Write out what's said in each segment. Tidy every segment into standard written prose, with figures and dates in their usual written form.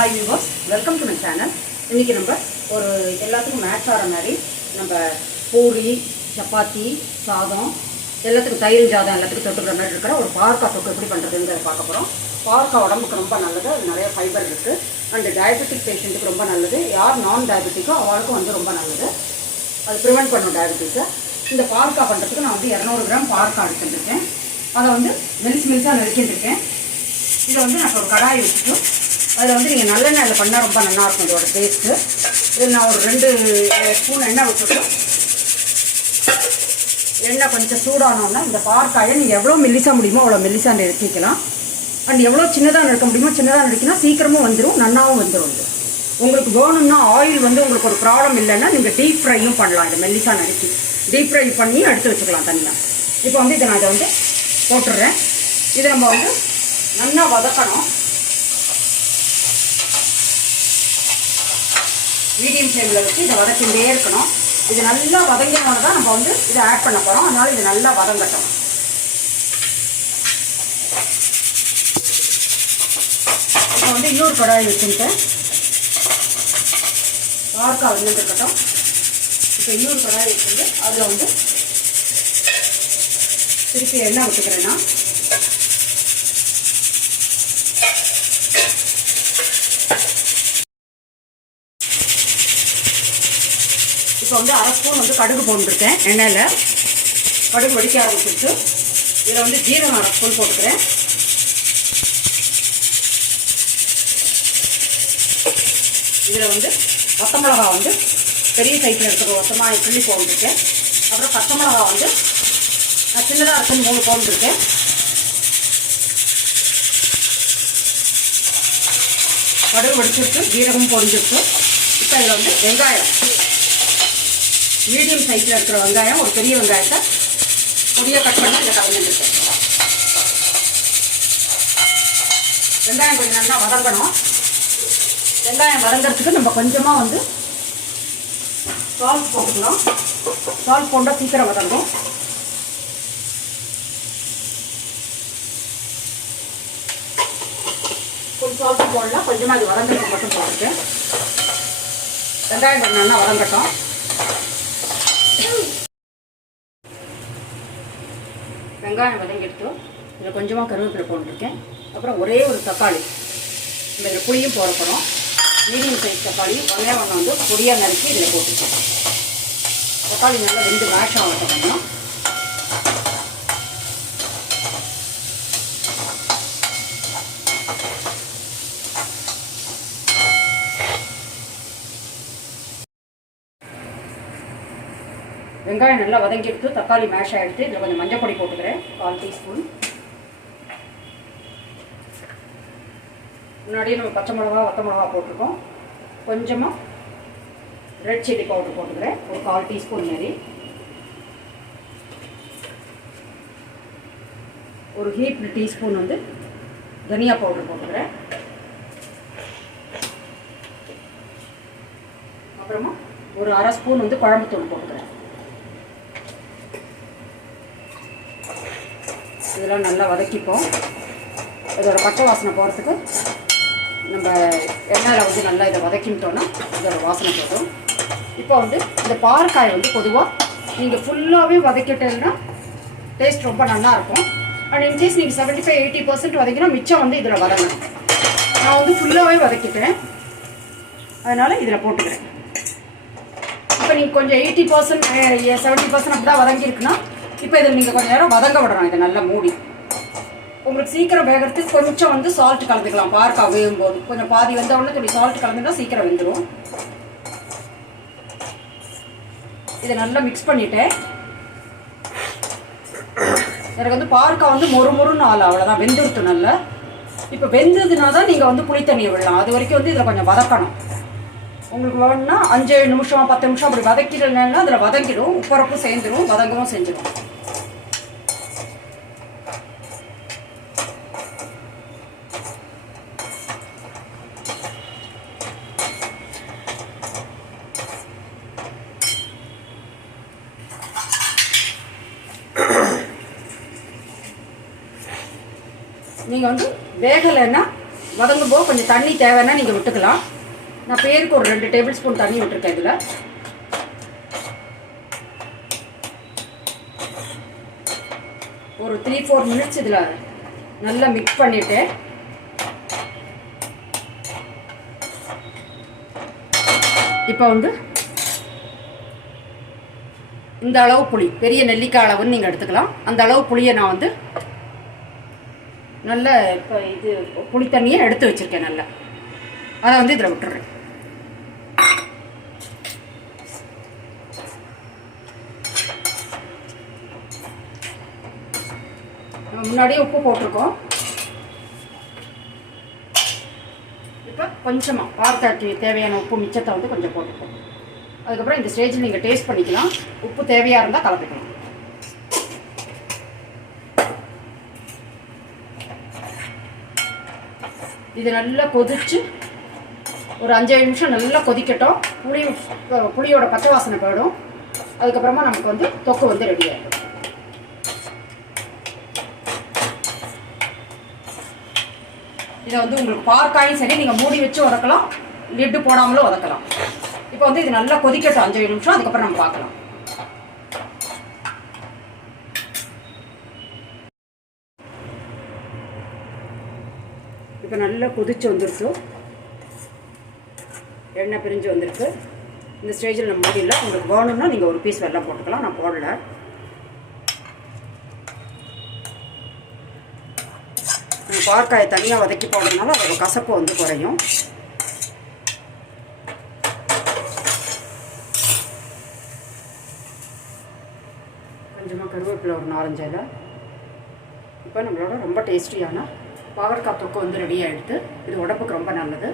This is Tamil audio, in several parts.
Hi viewers, welcome to my channel. இன்றைக்கி நம்ம ஒரு எல்லாத்துக்கும் மேட்ச் ஆகிற மாதிரி நம்ம பூரி, சப்பாத்தி, சாதம், எல்லாத்துக்கும் தயிர் சாதம் எல்லாத்துக்கும் தொட்டுக்கிற மாதிரி இருக்கிற ஒரு பாவக்காய் தொக்கு எப்படி பண்ணுறதுங்கிறத பார்க்க போகிறோம். பாவக்காய் உடம்புக்கு ரொம்ப நல்லது, அது நிறைய ஃபைபர் இருக்குது. அண்டு டயபெட்டிக் பேஷண்ட்டுக்கு ரொம்ப நல்லது. யார் நான் டயபெட்டிக்கோ அவளுக்கும் வந்து ரொம்ப நல்லது. அது ப்ரிவெண்ட் பண்ணும் டயபெட்டிஸை. இந்த பாவக்காய் பண்ணுறதுக்கு நான் வந்து 200 கிராம் பாவக்காய் எடுத்துருக்கேன். அதை வந்து மெலிசாக நறுக்கிட்டுருக்கேன். இதை வந்து நான் ஒரு கடாயை வச்சுட்டு அதில் வந்து நீங்கள் நல்லெண்ணெயில் பண்ணால் ரொம்ப நல்லாயிருக்கும் இதோட டேஸ்ட்டு. இதில் நான் ஒரு 2 ஸ்பூன் எண்ணெய் விட்டுட்டு எண்ணெய் கொஞ்சம் சூடானோன்னா இந்த பாவக்காயை நீங்கள் எவ்வளோ மெல்லிசாக முடியுமோ அவ்வளோ மெல்லிசாக நறுக்கிக்கலாம். அண்ட் எவ்வளோ சின்னதாக நறுக்க முடியுமோ சின்னதாக நறுக்கினா சீக்கிரமும் வந்துடும், நன்னாவும் வந்துடும். உங்களுக்கு வேணும்னா ஆயில் வந்து உங்களுக்கு ஒரு ப்ராப்ளம் இல்லைன்னா நீங்கள் டீப் ஃப்ரையும் பண்ணலாம். இதை மெல்லிசாக நறுக்கி டீப் ஃப்ரை பண்ணி எடுத்து வச்சுக்கலாம் தனியாக. இப்போ வந்து இதை நான் வந்து போட்டுடுறேன். இதை நம்ம வந்து நல்லா வதக்கணும். மீடியம் ஃப்ளேமில் வச்சு இதை வதக்கிட்டே இருக்கணும். இது நல்லா வதங்கினோன்னு தான் நம்ம வந்து இதை ஆட் பண்ண போகிறோம். அதனால் இது நல்லா வதங்கட்டும். இப்போ வந்து இன்னொரு கடாய் வச்சுட்டு பாவக்காய் வந்துட்டுருக்கட்டும். இப்போ இன்னொரு கடாய் வச்சுட்டு அதில் வந்து திருப்பி எண்ணெய் வச்சுக்கிறேன்னா இப்போ வந்து 1/2 ஸ்பூன் வந்து கடுகு போட்டுருக்கேன். எண்ணெயில் கடுகு வெடிக்க ஆரம்பிச்சிட்டு இதில் வந்து ஜீரகம் 1/2 ஸ்பூன் போட்டுக்கிறேன். இதில் வந்து பச்சை மிளகா வந்து பெரிய சைஸில் இருக்கிற மொத்தமாக கிள்ளி போட்டுருக்கேன். அப்புறம் பச்சை மிளகா வந்து நான் சின்னதாக இருக்குன்னு 3 போட்டுருக்கேன். கடுகு வெடிச்சிருக்கு, ஜீரகம் பொரிஞ்சிருக்கு. இப்போ இதில் வந்து வெங்காயம், மீடியம் சைஸில் இருக்கிற வெங்காயம், ஒரு பெரிய வெங்காயத்தை பொடியாக கட் பண்ணி இதில் கலந்துருக்கேன். வெங்காயம் கொஞ்சம் நல்லா வதங்கணும். வெங்காயம் வதங்கிறதுக்கு நம்ம கொஞ்சமாக வந்து சால்ட் போட்டுக்கலாம். சால்ட் போட்டால் சீக்கிரம் வதங்கும். கொஞ்சம் சால்ட் போடலாம், கொஞ்சமாக அது வதங்கிறதுக்கு மட்டும் போட்டுருக்கேன். வெங்காயம் கொஞ்சம் நல்லா வதங்கட்டும். வெங்காயம் வதங்கிட்டு இதில் கொஞ்சமாக கருவேப்பிலை போட்டுருக்கேன். அப்புறம் ஒரே ஒரு தக்காளி, நம்ம இதில் புளியும் போட போகிறோம். மீடியம் சைஸ் தக்காளி ஒன்றே ஒன்று வந்து பொடியாக நறுக்கி இதில் போட்டுருக்கோம். தக்காளி நல்லா வெந்து மேஷ் ஆகட்டும். வெங்காயம் நல்லா வதங்கிட்டு தக்காளி மேஷ் ஆகிடுத்து. இதில் கொஞ்சம் மஞ்சள் பொடி போட்டுக்கிறேன், 1/4 டீஸ்பூன். முன்னாடியே நம்ம பச்சை மிளகா, வத்த மிளகா போட்டிருக்கோம். கொஞ்சமாக ரெட் சில்லி பவுடர் போட்டுக்கிறேன், ஒரு 1/4 டீஸ்பூன் மாரி. ஒரு ஹீப் டீஸ்பூன் வந்து தனியா பவுடர் போட்டுக்கிறேன். அப்புறமா ஒரு 1/2 ஸ்பூன் வந்து குழம்புத்தூள் போட்டுக்கிறேன். இதெல்லாம் நல்லா வதக்கிப்போம். இதோட பச்சை வாசனை போகிறதுக்கு நம்ம எண்ணெயில் வந்து நல்லா இதை வதக்கிட்டோன்னா இதோட வாசனை போடும். இப்போ வந்து இந்த பாவக்காய் வந்து பொதுவாக நீங்கள் ஃபுல்லாகவே வதக்கிட்டேன்னா டேஸ்ட் ரொம்ப நல்லாயிருக்கும். அண்ட் இன்கேஸ் நீங்கள் 75-80% வதக்கினா மிச்சம் வந்து இதில் வதங்கணும். நான் வந்து ஃபுல்லாகவே வதக்கிட்டேன், அதனால் இதில் போட்டுக்கிறேன். இப்போ நீங்கள் கொஞ்சம் 80% 70% அப்படி தான் வதங்கியிருக்குன்னா இப்போ இதில் நீங்கள் கொஞ்சம் நேரம் வதங்க விடணும். இதை நல்லா மூடி உங்களுக்கு சீக்கிரம் வேகிறதுக்கு கொஞ்சம் வந்து சால்ட் கலந்துக்கலாம். பாவக்காய் வேகும்போது கொஞ்சம் பாதி வந்தவுடனே துளி சால்ட் கலந்துட்டா சீக்கிரம் வெந்துடும். இதை நல்லா மிக்ஸ் பண்ணிவிட்டேன். எனக்கு வந்து பாவக்காய் வந்து மொறுன்னு ஆள் அவ்வளோதான், வெந்துடுத்து நல்லா. இப்போ வெந்ததுனா தான் நீங்கள் வந்து புளி தண்ணியை விடலாம். அது வரைக்கும் வந்து இதில் கொஞ்சம் வதக்கணும். உங்களுக்கு வேணும்னா 5 நிமிஷம் 10 நிமிஷம் அப்படி வதக்கிடலன்னா அதில் வதங்கிடும், உப்பரப்பும் சேர்ந்துடும், வதங்கவும் செஞ்சிடும். நீங்கள் வந்து வேகலைன்னா வதங்கும் போது கொஞ்சம் தண்ணி தேவைன்னா நீங்கள் விட்டுக்கலாம். நான் பேருக்கு ஒரு 2 டேபிள் ஸ்பூன் தண்ணி விட்டுருக்கேன். இதில் ஒரு 3-4 மினிட்ஸ் இதில் நல்லா மிக்ஸ் பண்ணிவிட்டு இப்போ வந்து இந்த அளவு புளி, பெரிய நெல்லிக்காய் அளவுன்னு நீங்கள் எடுத்துக்கலாம். அந்த அளவு புளியை நான் வந்து நல்ல இப்போ இது புளி தண்ணியை எடுத்து வச்சுருக்கேன். நல்லா அதை வந்து இதில் விட்டுறேன். நம்ம முன்னாடியே உப்பு போட்டிருக்கோம். இப்போ கொஞ்சமாக பாரத்தாட்டி தேவையான உப்பு மிச்சத்தை வந்து கொஞ்சம் போட்டுப்போம். அதுக்கப்புறம் இந்த ஸ்டேஜில் நீங்கள் டேஸ்ட் பண்ணிக்கலாம். உப்பு தேவையாக இருந்தால் கலந்துக்கலாம். இது நல்லா கொதிச்சு ஒரு 5 நிமிஷம் நல்லா கொதிக்கட்டும். புளியோட பச்சை வாசனை போயிடும். அதுக்கப்புறமா நமக்கு வந்து தொக்கு வந்து ரெடி ஆகிடும். இதை வந்து உங்களுக்கு பாற்காயும் சரி நீங்கள் மூடி வச்சு வதக்கலாம், லிட்டு போடாமலும் வதக்கலாம். இப்போ வந்து இது நல்லா கொதிக்கட்டும் 5 நிமிஷம். அதுக்கப்புறம் நம்ம பார்க்கலாம். இப்போ நல்லா கொதிச்சு வந்துருக்கு, எண்ணெய் பிரிஞ்சு வந்திருக்கு. இந்த ஸ்டேஜில் நம்ம மூடியில் உங்களுக்கு வேணும்னா நீங்கள் ஒரு பீஸ் வெல்லம் போட்டுக்கலாம். நான் போடலை. பாற்காயை தனியாக வதக்கி போடுறதுனால அதோட கசப்பு வந்து குறையும். கொஞ்சமாக கருவேப்பிலை ஒரு 4-5 இலை. இப்போ நம்மளோட ரொம்ப டேஸ்டியான பாவற்காய் தொக்கு வந்து ரெடி ஆகிடுது. இது உடம்புக்கு ரொம்ப நல்லது.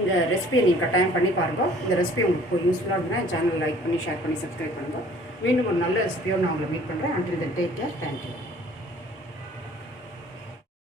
இந்த ரெசிபியை நீங்கள் கட்டாயம் பண்ணி பாருங்கள். இந்த ரெசிபி உங்களுக்கு யூஸ்ஃபுல்லாக இருந்ததுன்னா என் சேனல் லைக் பண்ணி ஷேர் பண்ணி சப்ஸ்கிரைப் பண்ணுங்கள். மீண்டும் ஒரு நல்ல ரெசிபியோடு நான் உங்களை மீட் பண்ணுறேன். Until then take care. Thank you.